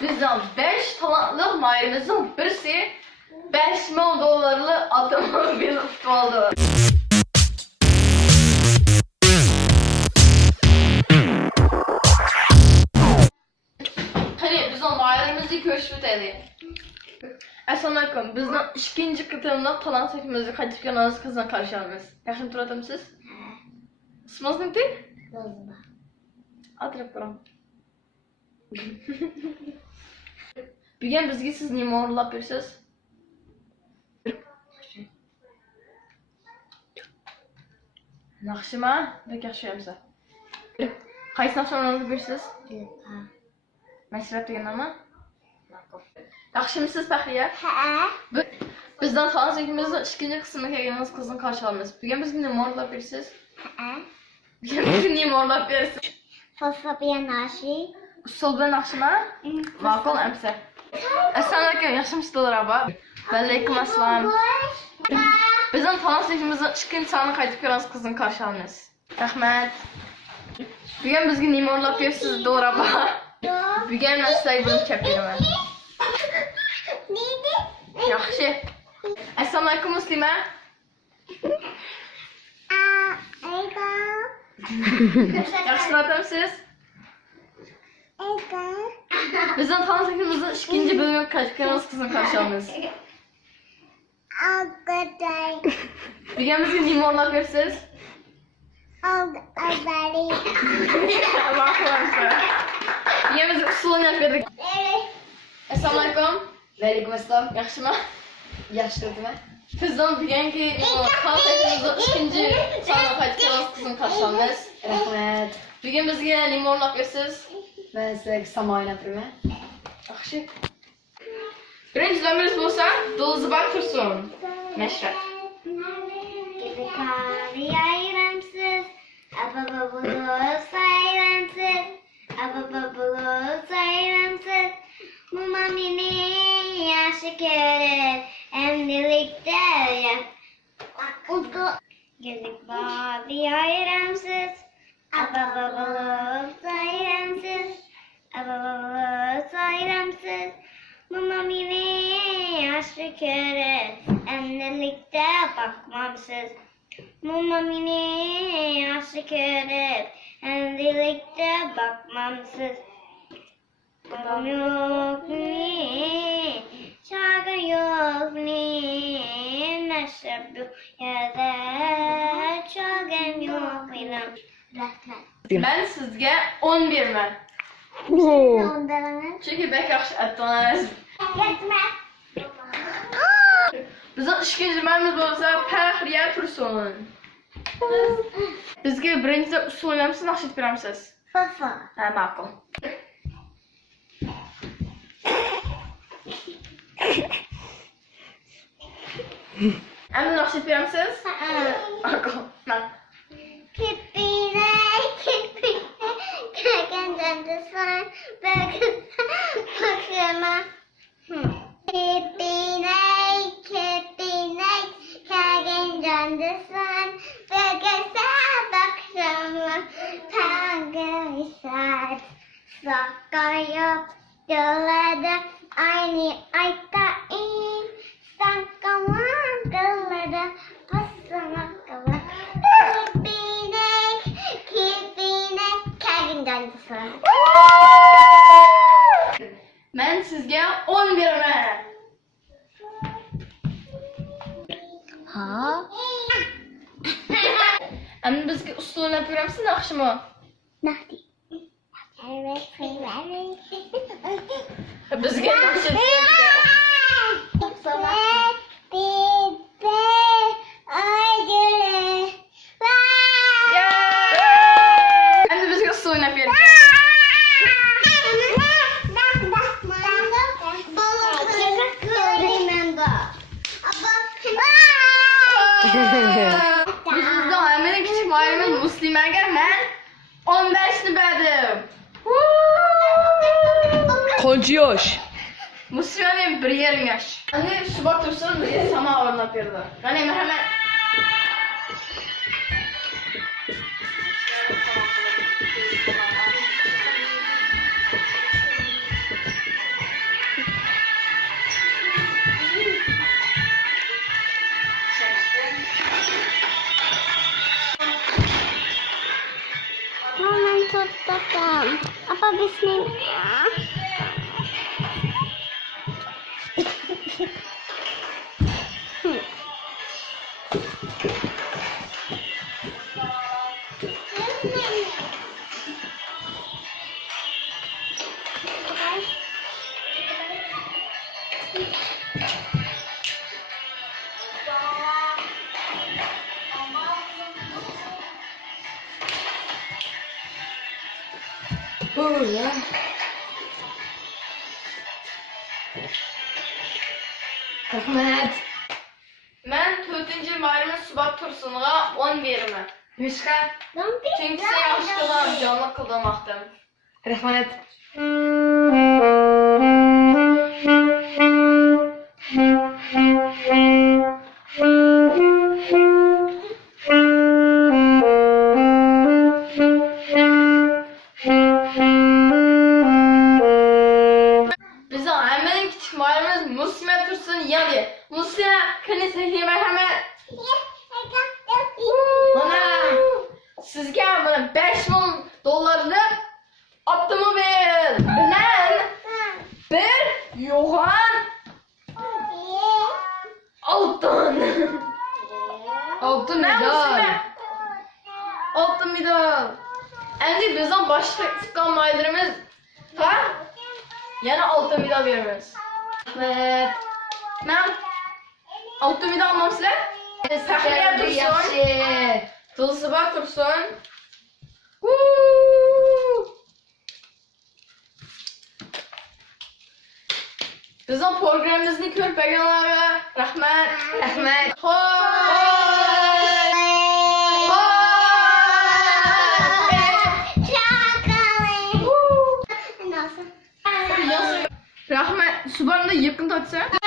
Bizden 5 talantlı mayerimizin birisi 5 milyon dolarlı adamın bir futboldu. Hani bizden mayerimizi keşfet edelim. Assalamu alaikum. Bizden ikinci kıtımda talant hepimizi kaçıp yanınız kızına karşılayalımız. Yaxşı turadım siz? İsminiz neydi? Rozba. Atrap buram. Bugün bizge siz nima o'rlab bersiz? Yaxshimi? Bek yaxshi yamsa. Qaysi narsani o'rlab bersiz? Mashrab degan nima? Yaxshimisiz Fahriya? Ha. Bizden talant hepimizin ikinci kısmına kelganimiz kızını karşılayalımız. Bugün bizge nima o'rlab bersiz? Ha. Bugün bizge nima o'rlab bersiz? Fotoğrafı naşi. Usul bilan yaxshimi? Ma'qul amsa. Assalomu alaykum, yaxshimisizlar aba? Va alaykum assalom. Bizning tanishlashimizning ikkinchi sonini qaytib ko'ramiz, qizni qarshi olamiz. Rahmat. Bugun bizga nima o'rlab bersiz, Dora aba? Bugun men sizlarga buni chap beraman. Yaxshi. Assalomu alaykum Muslima. Yaxshi o'tiribsiz? Bizden tanıştığımızda ikinci bölümü kaçırkanız kızını karşılamız. Bugün bizi nima o'rlab bersiz? Bugün biz usul o'ynab berdik. Assalomu alaykum. Va alaykum assalom. Yaxshimi? Yaxshi turibman. Bizden bugungi tanıştığımızda ikinci sonini kaçırkanız kızını karşılamız. Rahmat. Bugün bizga nima o'rlab bersiz? Men sizlarga samo o'ynab turibman. Yaxshi. Birinchi nomeringiz bo'lsa, Dilzibak Tursun. Mashhur. Ayramsiz, ababa bulut sayramsiz, ababa bulut sayramsiz. Mama meni yaxshi ko'rib, endilikda Gözlük bari ayramsiz, ababa bulut sayramsiz, ababa bulut sayramsiz. Mama meni yaxshi ko'rib, endilikda bakmamsiz. Mama meni yaxshi ko'rib, endilikda bakmamsiz. Babam yok ni, şarkı yok ni, meşrep yok ya da çölgem yok benim. Ben sizge 10 berman. Ondan Çünkü bek yaxshi aytdingiz. Yetme. Bizning ikkinchi nomimiz bo'lsa Fahriya Tursun. Bizga birinchida usul o'ynamsiz, naqsh aytib beramsiz? Fafa. Ha, ma'qul. Endi naqsh aytib beramsiz? Ma'qul. Kipine, kagen candısan, bakıma. Kipine, kagen candısan, bakıma. Tanrısar, sakayıp doladı, aynı ayta in, sakaman doladı, pasana kalan. Men sizga 10 beraman. Ha? Endi bizga usul o'ynab beramsiz, yaxshimi? Nahdi. Evet, Bizga naqsh aytib Endi bizga usul o'ynab bering. Bizimizda mening kichik muallimim Muslimaga men 15 ni berdim. Qancha yosh? Muslimaning 1,5 yosh. Endi Shubot Tursun bizga samo o'rnab berdi. Qani marhamat. Bismillah. Böyle. Rahmet. Mən 4-cü il bayramı Subat Tursunuğa 10 verirəm. Nüşka. Çünki sən yaxşı qılan, canlı qıldırmaqdım. Rahmet. Bizim həmin kiçik bayramımız Muslimə Tursun yadı. Muslimə kınisəki mərhəmət. Bana sizge bana 5.000 dolarlık otomobil bilen bir yoğan altın. Altın Ne medal. Muslimə? Altın medal. Endi bizden başka çıkan maydırımız ha? Yani altın medal veririz. Rahmet. Ben altın medal almam sizler. Sahneye dursun. Yaxşı. Tılsı bak dursun. Bizim programımızı körpəgənlərə rəhmət. Rahmet. Rahmet. Subarını da yakın tatsan.